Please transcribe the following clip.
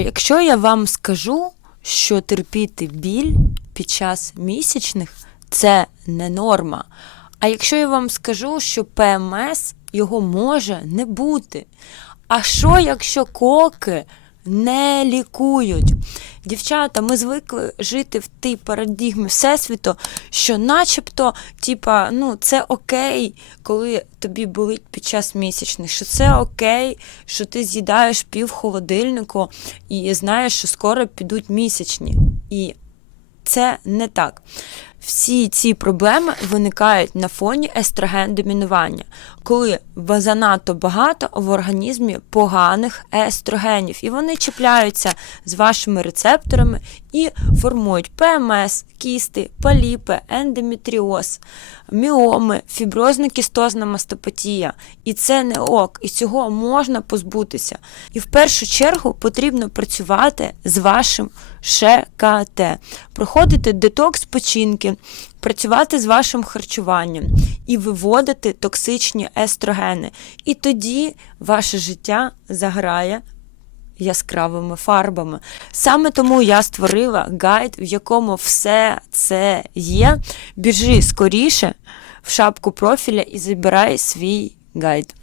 якщо я вам скажу, що терпіти біль під час місячних це не норма. А якщо я вам скажу, що ПМС його може не бути. А що, якщо коки не лікують? Дівчата, ми звикли жити в тій парадігмі Всесвіту, що начебто, типа, ну, це окей, коли тобі болить під час місячних, що це окей, що ти з'їдаєш пів холодильнику і знаєш, що скоро підуть місячні. І це не так. Всі ці проблеми виникають на фоні естроген-домінування, коли занадто багато в організмі поганих естрогенів, і вони чіпляються з вашими рецепторами і формують ПМС, кісти, поліпи, ендометріоз, міоми, фіброзно-кістозна мастопатія. І це не ок, і цього можна позбутися. І в першу чергу потрібно працювати з вашим ШКТ, проходити детокс печінки, працювати з вашим харчуванням і виводити токсичні естрогени. І тоді ваше життя заграє яскравими фарбами. Саме тому я створила гайд, в якому все це є. Біжи скоріше в шапку профіля і забирай свій гайд.